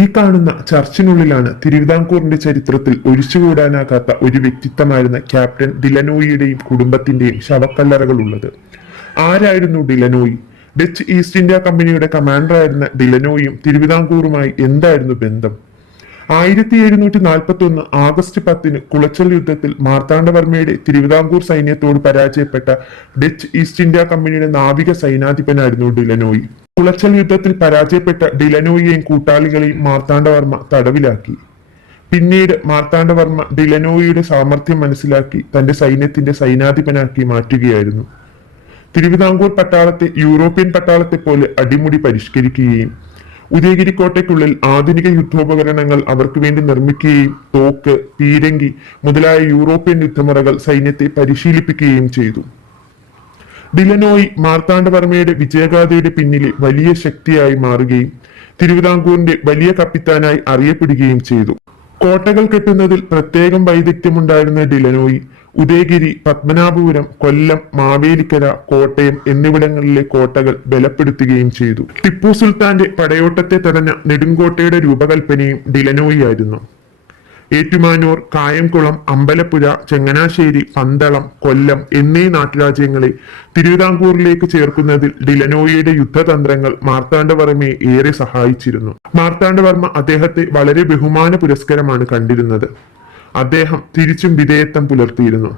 ഈ കാണുന്ന ചർച്ചിനുള്ളിലാണ് തിരുവിതാംകൂറിന്റെ ചരിത്രത്തിൽ ഒഴിച്ചുകൂടാനാകാത്ത ഒരു വ്യക്തിത്വമായിരുന്ന ക്യാപ്റ്റൻ ഡിലനോയിയുടെയും കുടുംബത്തിന്റെയും ശവക്കല്ലറകൾ ഉള്ളത് ആരായിരുന്നു ഡിലനോയി? ഡച്ച് ഈസ്റ്റ് ഇന്ത്യ കമ്പനിയുടെ കമാൻഡറായിരുന്ന ഡിലനോയും തിരുവിതാംകൂറുമായി എന്തായിരുന്നു ബന്ധം? ആയിരത്തി എഴുന്നൂറ്റി നാൽപ്പത്തി ഒന്ന് ആഗസ്റ്റ് പത്തിന് കുളച്ചൽ യുദ്ധത്തിൽ മാർത്താണ്ഡവർമ്മയുടെ തിരുവിതാംകൂർ സൈന്യത്തോട് പരാജയപ്പെട്ട ഡച്ച് ഈസ്റ്റ് ഇന്ത്യ കമ്പനിയുടെ നാവിക സൈനാധിപനായിരുന്നു ഡിലനോയി. കുളച്ചൽ യുദ്ധത്തിൽ പരാജയപ്പെട്ട ഡിലനോയിയെയും കൂട്ടാളികളെയും മാർത്താണ്ഡവർമ്മ തടവിലാക്കി. പിന്നീട് മാർത്താണ്ഡവർമ്മ ഡിലനോയിയുടെ സാമർഥ്യം മനസ്സിലാക്കി തന്റെ സൈന്യത്തിന്റെ സൈനാധിപനാക്കി മാറ്റുകയായിരുന്നു. തിരുവിതാംകൂർ പട്ടാളത്തെ യൂറോപ്യൻ പട്ടാളത്തെ പോലെ അടിമുടി പരിഷ്കരിക്കുകയും ഉദയഗിരിക്കോട്ടയ്ക്കുള്ളിൽ ആധുനിക യുദ്ധോപകരണങ്ങൾ അവർക്ക് വേണ്ടി നിർമ്മിക്കുകയും തോക്ക് പീരങ്കി മുതലായ യൂറോപ്യൻ യുദ്ധമുറകൾ സൈന്യത്തെ പരിശീലിപ്പിക്കുകയും ചെയ്തു. ഡിലനോയി മാർത്താണ്ഡവർമ്മയുടെ വിജയഗാഥയുടെ പിന്നിലെ വലിയ ശക്തിയായി മാറുകയും തിരുവിതാംകൂറിന്റെ വലിയ കപ്പിത്താനായി അറിയപ്പെടുകയും ചെയ്തു. കോട്ടകൾ കെട്ടുന്നതിൽ പ്രത്യേകം വൈദഗ്ധ്യമുണ്ടായിരുന്ന ഡിലനോയി ഉദയഗിരി പത്മനാഭപുരം കൊല്ലം മാവേലിക്കര കോട്ടയം എന്നിവിടങ്ങളിലെ കോട്ടകൾ ബലപ്പെടുത്തുകയും ചെയ്തു. ടിപ്പു സുൽത്താന്റെ പടയോട്ടത്തെ തടഞ്ഞ നെടുങ്കോട്ടയുടെ രൂപകൽപ്പനയും ഡിലനോയി ആയിരുന്നു. ഏറ്റുമാനൂർ കായംകുളം അമ്പലപ്പുഴ ചങ്ങനാശ്ശേരി പന്തളം കൊല്ലം എന്നീ നാട്ടുരാജ്യങ്ങളെ തിരുവിതാംകൂറിലേക്ക് ചേർക്കുന്നതിൽ ഡിലനോയിയുടെ യുദ്ധതന്ത്രങ്ങൾ മാർത്താണ്ഡവർമ്മയെ ഏറെ സഹായിച്ചിരുന്നു. മാർത്താണ്ഡവർമ്മ അദ്ദേഹത്തെ വളരെ ബഹുമാന പുരസ്കരമാണ് കണ്ടിരുന്നത്. അദ്ദേഹം തിരിച്ചും വിധേയത്വം പുലർത്തിയിരുന്നു.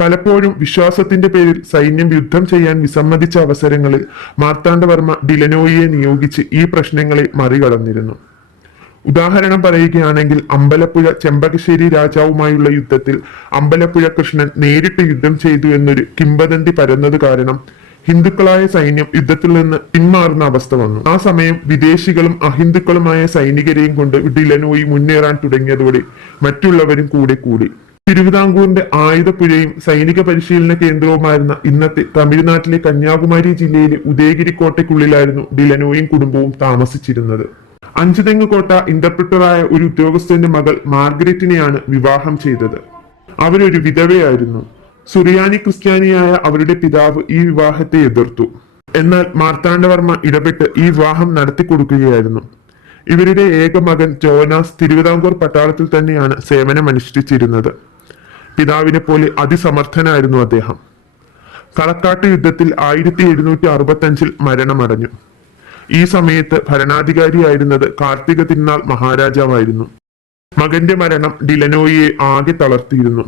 പലപ്പോഴും വിശ്വാസത്തിന്റെ പേരിൽ സൈന്യം യുദ്ധം ചെയ്യാൻ വിസമ്മതിച്ച അവസരങ്ങളിൽ മാർത്താണ്ഡവർമ്മ ഡിലനോയിയെ നിയോഗിച്ച് ഈ പ്രശ്നങ്ങളെ മറികടന്നിരുന്നു. ഉദാഹരണം പറയുകയാണെങ്കിൽ അമ്പലപ്പുഴ ചെമ്പകശ്ശേരി രാജാവുമായുള്ള യുദ്ധത്തിൽ അമ്പലപ്പുഴ കൃഷ്ണൻ നേരിട്ട് യുദ്ധം ചെയ്തു എന്നൊരു കിംവദന്തി പരന്നത് കാരണം ഹിന്ദുക്കളായ സൈന്യം യുദ്ധത്തിൽ നിന്ന് പിന്മാറുന്ന അവസ്ഥ വന്നു. ആ സമയം വിദേശികളും അഹിന്ദുക്കളുമായ സൈനികരെയും കൊണ്ട് ഡിലനോയി മുന്നേറാൻ തുടങ്ങിയതോടെ മറ്റുള്ളവരും കൂടെ കൂടി. തിരുവിതാംകൂറിന്റെ ആയുധപ്പുഴയും സൈനിക പരിശീലന കേന്ദ്രവുമായിരുന്ന ഇന്നത്തെ തമിഴ്നാട്ടിലെ കന്യാകുമാരി ജില്ലയിലെ ഉദയഗിരി കോട്ടയ്ക്കുള്ളിലായിരുന്നു ഡിലനോയും കുടുംബവും താമസിച്ചിരുന്നത്. അഞ്ചുതെങ്ങ് കോട്ട ഒരു ഉദ്യോഗസ്ഥന്റെ മകൾ മാർഗരറ്റിനെയാണ് വിവാഹം ചെയ്തത്. അവരൊരു വിധവയായിരുന്നു. സുറിയാനി ക്രിസ്ത്യാനിയായ അവരുടെ പിതാവ് ഈ വിവാഹത്തെ എതിർത്തു. എന്നാൽ മാർത്താണ്ഡവർമ്മ ഇടപെട്ട് ഈ വിവാഹം നടത്തിക്കൊടുക്കുകയായിരുന്നു. ഇവരുടെ ഏക മകൻ ജോനാസ് തിരുവിതാംകൂർ പട്ടാളത്തിൽ തന്നെയാണ് സേവനമനുഷ്ഠിച്ചിരുന്നത്. പിതാവിനെ പോലെ അതിസമർത്ഥനായിരുന്നു അദ്ദേഹം. കളക്കാട്ട് യുദ്ധത്തിൽ ആയിരത്തി എഴുന്നൂറ്റി അറുപത്തി അഞ്ചിൽ മരണമടഞ്ഞു. ഈ സമയത്ത് ഭരണാധികാരിയായിരുന്നത് കാർത്തിക തിരുനാൾ മഹാരാജാവായിരുന്നു. മകന്റെ മരണം ഡിലനോയിയെ ആകെ തളർത്തിയിരുന്നു.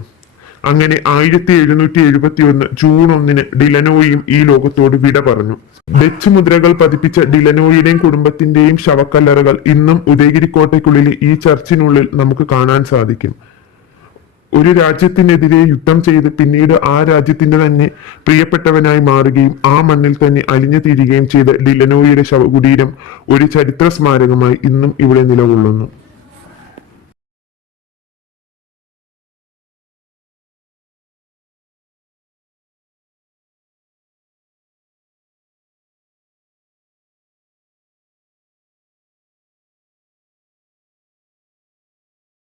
അങ്ങനെ ആയിരത്തി എഴുന്നൂറ്റി എഴുപത്തി ഒന്ന് ജൂൺ ഒന്നിന് ഡിലനോയും ഈ ലോകത്തോട് വിട പറഞ്ഞു. ഡച്ച് മുദ്രകൾ പതിപ്പിച്ച ഡിലനോയുടെയും കുടുംബത്തിന്റെയും ശവക്കല്ലറകൾ ഇന്നും ഉദയഗിരിക്കോട്ടയ്ക്കുള്ളിലെ ഈ ചർച്ചിനുള്ളിൽ നമുക്ക് കാണാൻ സാധിക്കും. ഒരു രാജ്യത്തിനെതിരെ യുദ്ധം ചെയ്ത് പിന്നീട് ആ രാജ്യത്തിന്റെ തന്നെ പ്രിയപ്പെട്ടവനായി മാറുകയും ആ മണ്ണിൽ തന്നെ അലിഞ്ഞു തീരുകയും ചെയ്ത ഡിലനോയുടെ ശവകുടീരം ഒരു ചരിത്ര സ്മാരകമായി ഇന്നും ഇവിടെ നിലകൊള്ളുന്നു.